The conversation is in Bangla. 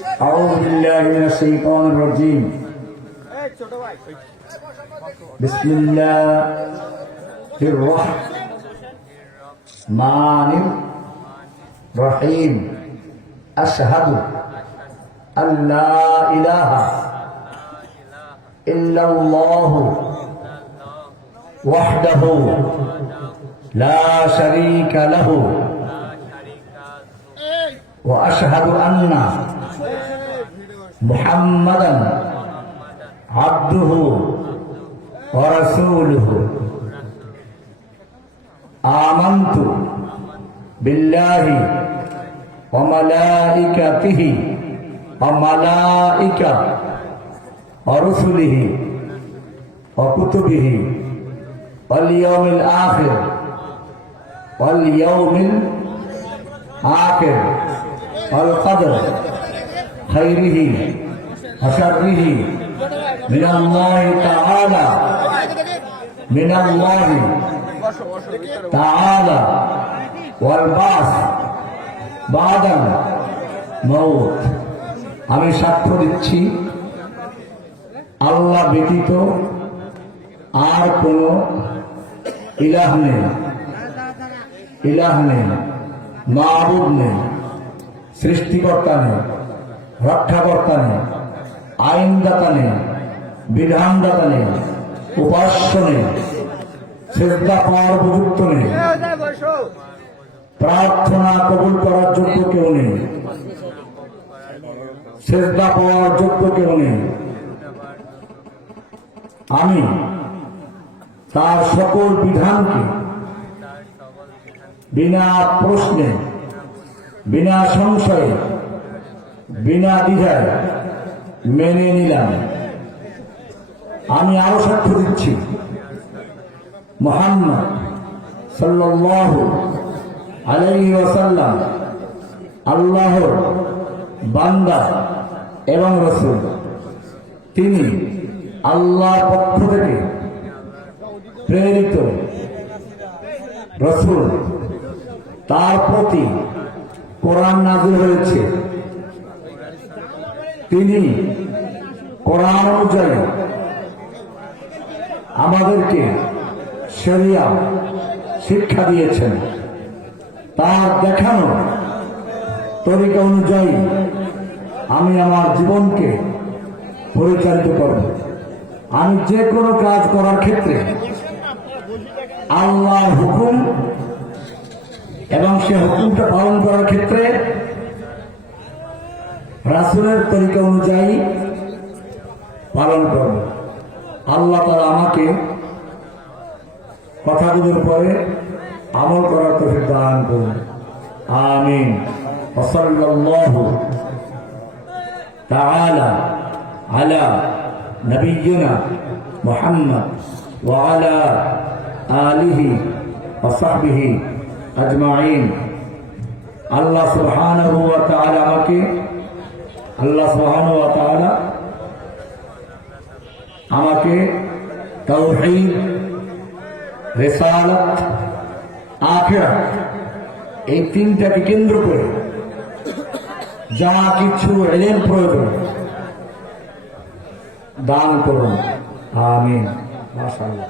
أعوذ بالله من الشيطان الرجيم. بسم الله الرحمن الرحيم. أشهد أن لا إله إلا الله وحده لا شريك له وأشهد أن محمدا عبده ورسوله. آمنت بالله وملائكته ورسله وكتبه واليوم الآخر والقدر خيره وشره من الله تعالى والبعث بعد الموت. আমি সাক্ষ্য দিচ্ছি আল্লাহ ব্যতীত আর কোন ইলাহ নেই, মাবুদ নেই, সৃষ্টিকর্তা নেই, রক্ষাকর্তা নেই, আইনদাতা নেই, বিধানদাতা নেই, উপাস্য নেই, সিজদা পাওয়ার উপযুক্ত নেই, প্রার্থনা কবুল করার যোগ্য কেউ নেই, সিজদা পাওয়ার যোগ্য কেউ নেই। আমি তার সকল বিধানকে বিনা প্রশ্নে, বিনা সংশয়ে, বিনা দ্বিধায় মেনে নিলাম। আমি আরো সাক্ষ্য দিচ্ছি মুহাম্মদ সাল্লাল্লাহু আলাইহি ওয়াসাল্লাম আল্লাহর বান্দা এবং রাসূল। তিনি আল্লাহর পক্ষ থেকে প্রেরিত রাসূল। তার প্রতি কোরআন নাযিল হয়েছে। তিনি কোরআন অনুযায়ী আমাদেরকে শরিয়া শিক্ষা দিয়েছেন। তার দেখানো তরিকা অনুযায়ী আমি আমার জীবনকে পরিচালিত করব। আমি যে কোনো কাজ করার ক্ষেত্রে আল্লাহর হুকুম এবং সে হুকুমটা পালন করার ক্ষেত্রে রাসূলের তরিকা অনুযায়ী পালন করব। আল্লাহ তাআলা আমাকে কথাগুলোর পরে আমল করার তৌফিক দান করুন। আমিন। ওয়া সাল্লাল্লাহু তাআলা আলা নবিয়্যিনা মুহাম্মদ ওয়া আলা আলিহি ওয়া সাহবিহি আজমাইন। আল্লাহ সুবহানাহু ওয়া তাআলা আমাকে তাওহীদ, রিসালাত, আখিরাত এই তিনটাকে কেন্দ্র করে যা কিছু ইলম প্রয়োজন দান করুন। আমিন। মাশাআল্লাহ।